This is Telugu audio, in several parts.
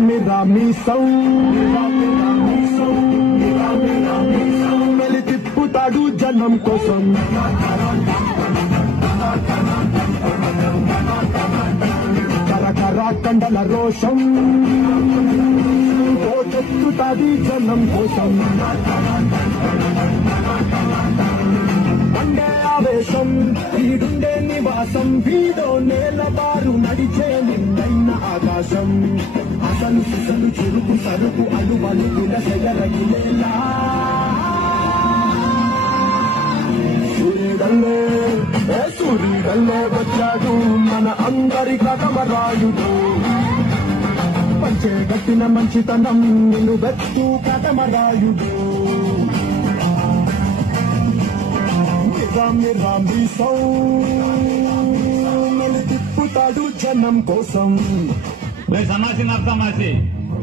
మీసం మెలి తిప్పుతాడు జనం కోసం కరకర కండల రోషం పోటెత్తుతాది జనం కోసం అండే ఆవేశం వీడుండే నివాసం వీడో నేలబారు నడిచే నిన్నైన ఆకాశం అసలు సిసలు చురుకు సరుకు అలువలుగుల సెగరగిలేలా సూర్యుడల్లే వచ్చాడు మన అందరి కటమరాయుడు పంచే గట్టిన మంచితనం నిలువెత్తు కటమరాయుడు మీసం తిప్పుతాడు జనం కోసం సన్నాసి నర్తమాసి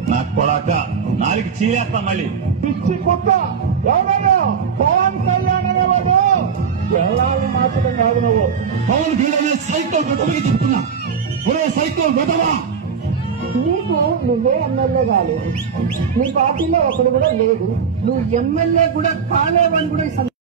నాకు కొడాక నాలుగు చీలేస్తా మళ్ళీ పిచ్చి కుక్క ఎవరన్నా పవన్ కళ్యాణ్ అనేవాడు వెళ్ళాలని మార్చడం కాదు నువ్వు పవన్ కళ్యాణ్ సైకో గొడవకి చెప్తున్నా ఒరే సైకో గొడవా నీకు నువ్వే ఎమ్మెల్యే కాలేదు నీ పార్టీలో ఒకడు కూడా లేదు నువ్వు ఎమ్మెల్యే కూడా కాలేవని కూడా